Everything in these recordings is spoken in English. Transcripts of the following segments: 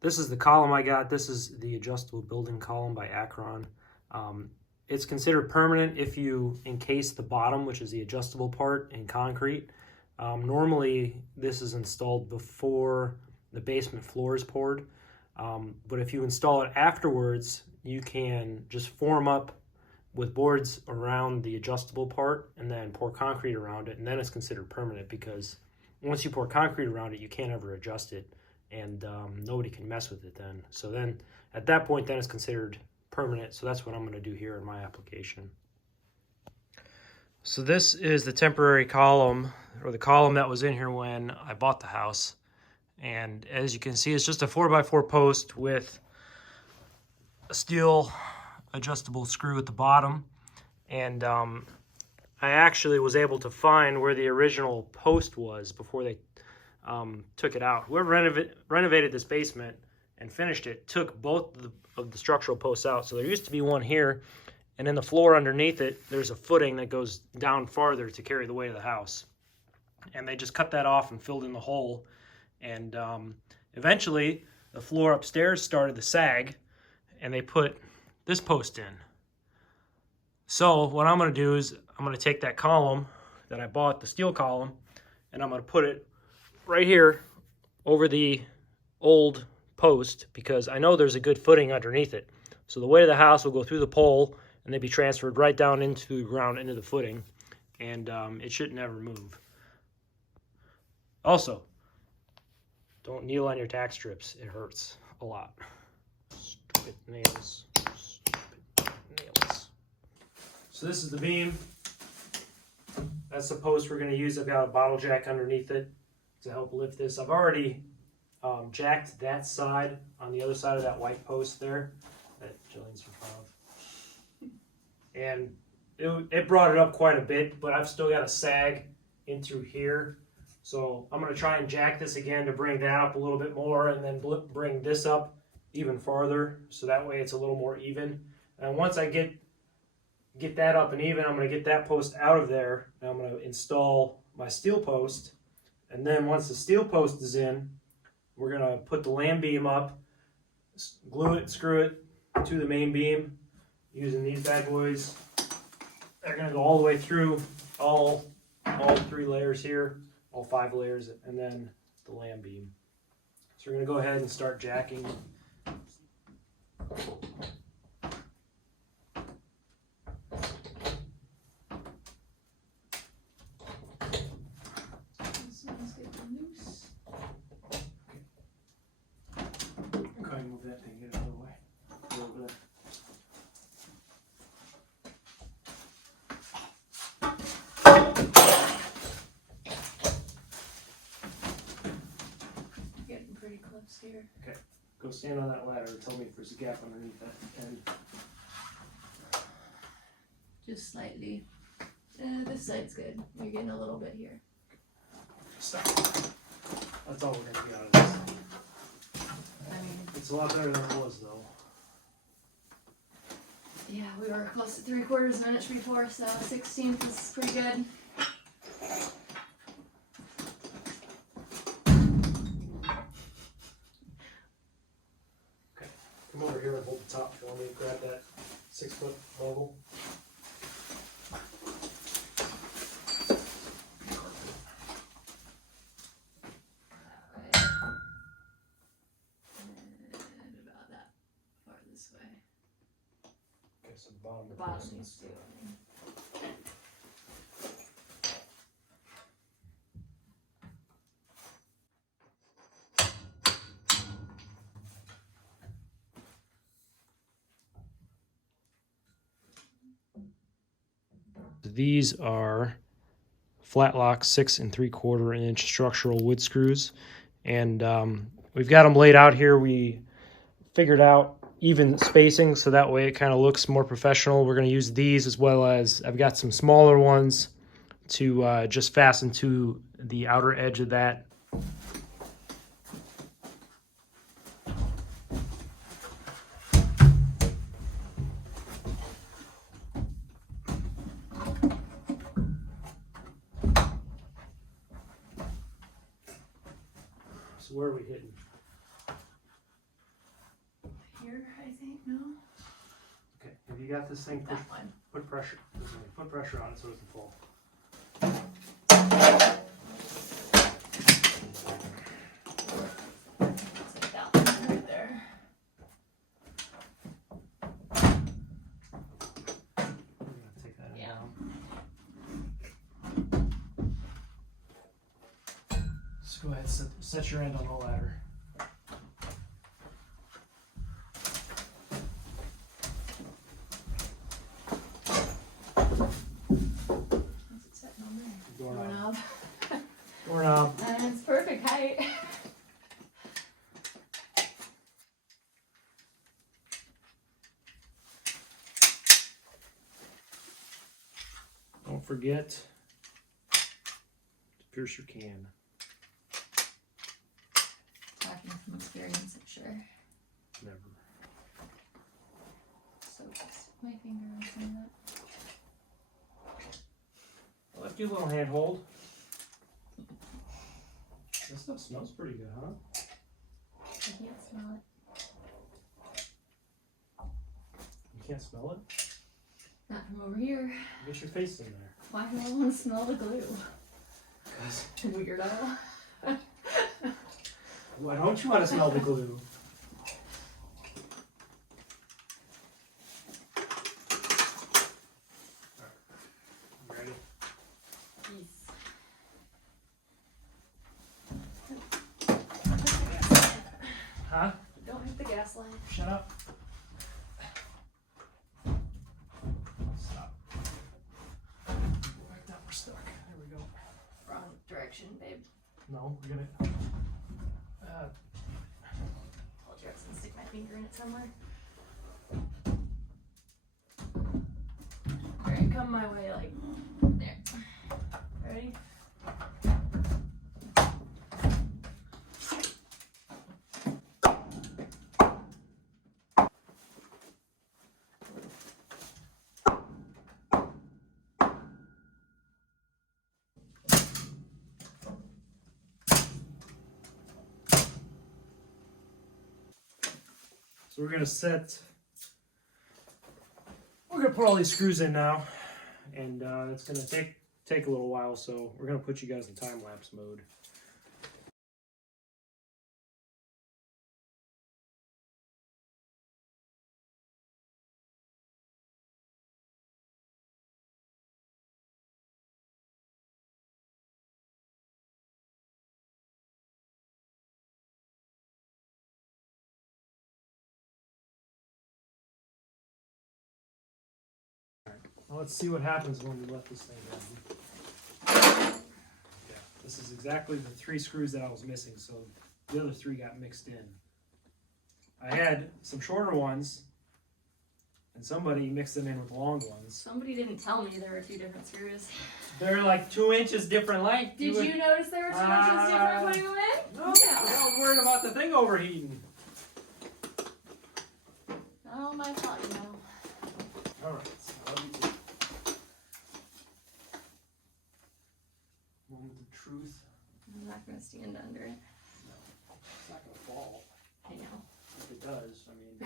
This is the column I got. This is the adjustable building column by Akron. It's considered permanent if you encase the bottom, which is the adjustable part, in concrete. Normally, this is installed before the basement floor is poured. But if you install it afterwards, you can just form up with boards around the adjustable part and then pour concrete around it, and then it's considered permanent, because once you pour concrete around it, you can't ever adjust it, and nobody can mess with it then. So then at that point, then it's considered permanent. So that's what I'm going to do here in my application. So this is the temporary column, or the column that was in here when I bought the house. And as you can see, it's just a 4x4 post with a steel adjustable screw at the bottom. And I actually was able to find where the original post was before they took it out. Whoever renovated this basement and finished it took both of the structural posts out. So there used to be one here, and in the floor underneath it, there's a footing that goes down farther to carry the weight of the house. And they just cut that off and filled in the hole. And eventually, the floor upstairs started to sag, and they put this post in. So what I'm going to do is I'm going to take that column that I bought, the steel column, and I'm going to put it right here over the old post, because I know there's a good footing underneath it. So the weight of the house will go through the pole, and they'll be transferred right down into the ground, into the footing, and it shouldn't ever move. Also, don't kneel on your tack strips. It hurts a lot. Stupid nails. Stupid nails. So this is the beam. That's the post we're going to use. I've got a bottle jack underneath it to help lift this. I've already jacked that side on the other side of that white post there that Jillian's in front of. And it brought it up quite a bit, but I've still got a sag in through here. So I'm going to try and jack this again to bring that up a little bit more, and then bring this up even farther, so that way it's a little more even. And once I get that up and even, I'm going to get that post out of there, and I'm going to install my steel post. And then once the steel post is in, we're going to put the lam beam up, glue it, screw it to the main beam using these bad boys. They're going to go all the way through all 3 layers here. All 5 layers, and then the lam beam. So we're going to go ahead and start jacking. This one's getting loose. Go ahead and move that thing, get it out of the way. Go over there. Pretty close here. Okay, go stand on that ladder and tell me if there's a gap underneath that end. Just slightly. This side's good. You're getting a little bit here. Stop. That's all we're going to get out of this. I mean, It's a lot better than it was, though. yeah, we were close to 3/4 minutes before, so 16th is pretty good. Come over here and hold the top. You want me to grab that 6-foot mogul? And about that far this way. Okay, so the bottom. The bottom needs to. These are flat lock 6 3/4 inch structural wood screws, and we've got them laid out here. We figured out even spacing, so that way it kind of looks more professional. We're going to use these, as well as I've got some smaller ones to just fasten to the outer edge of that. So where are we hitting? No. Okay, have you got this thing? That one. Put pressure. Put pressure on it so it can fall. Just like that one right there. I'm gonna take that Yeah. down. Just go ahead and set your end on the ladder. What's it sitting on there? Doorknob. Doorknob. Doorknob. And it's perfect height. Don't forget to pierce your can. Talking from experience, I'm sure. Never. So just my finger on some of that. I'll let you a little handhold. This stuff smells pretty good, huh? I can't smell it. You can't smell it? Not from over here. Get your face in there. Why do I want to smell the glue? Because Weirdo. why don't you want to smell the glue? Ready? Huh? Don't hit the gas line. Shut up. Stop. Back down, we're stuck. There we go. Wrong direction, babe. No, we're gonna. Told you I was gonna stick my finger in it somewhere. Alright, come my way, like there. Ready? So we're gonna put all these screws in now, and it's gonna take a little while. So we're gonna put you guys in time lapse mode. Now let's see what happens when we let this thing down. Yeah, this is exactly the 3 screws that I was missing, so the other 3 got mixed in. I had some shorter ones, and somebody mixed them in with long ones. Somebody didn't tell me there were 2 different screws. They're like 2 inches different length. Did you notice there were 2 inches different putting them in? No, I was worried about the thing overheating. Not all my fault, you know. Alright, so let me do moment of truth. I'm not gonna stand under it. No, it's not gonna fall. I know. If it does, I mean.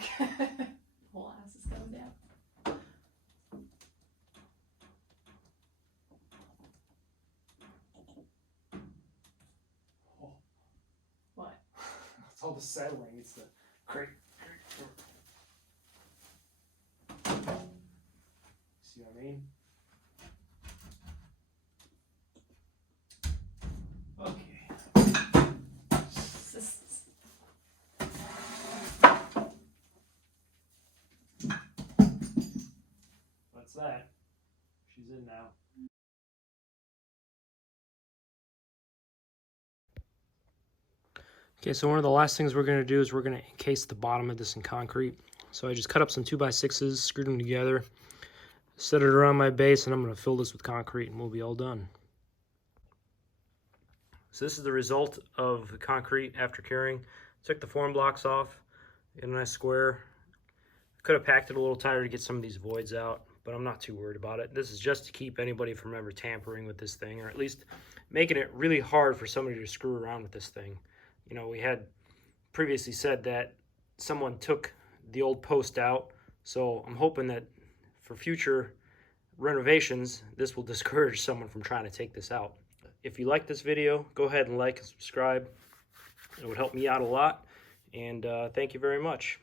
Whole ass is going down. Oh, What? it's all the settling. It's the crate. See what I mean? Okay. That's that. She's in now. Okay, so one of the last things we're going to do is we're going to encase the bottom of this in concrete. So I just cut up some 2x6s, screwed them together, set it around my base, and I'm going to fill this with concrete and we'll be all done. So this is the result of the concrete after curing. Took the form blocks off, get a nice square. Could have packed it a little tighter to get some of these voids out, but I'm not too worried about it. This is just to keep anybody from ever tampering with this thing, or at least making it really hard for somebody to screw around with this thing. You know, we had previously said that someone took the old post out. So I'm hoping that for future renovations, this will discourage someone from trying to take this out. If you like this video, go ahead and like and subscribe. It would help me out a lot. And thank you very much.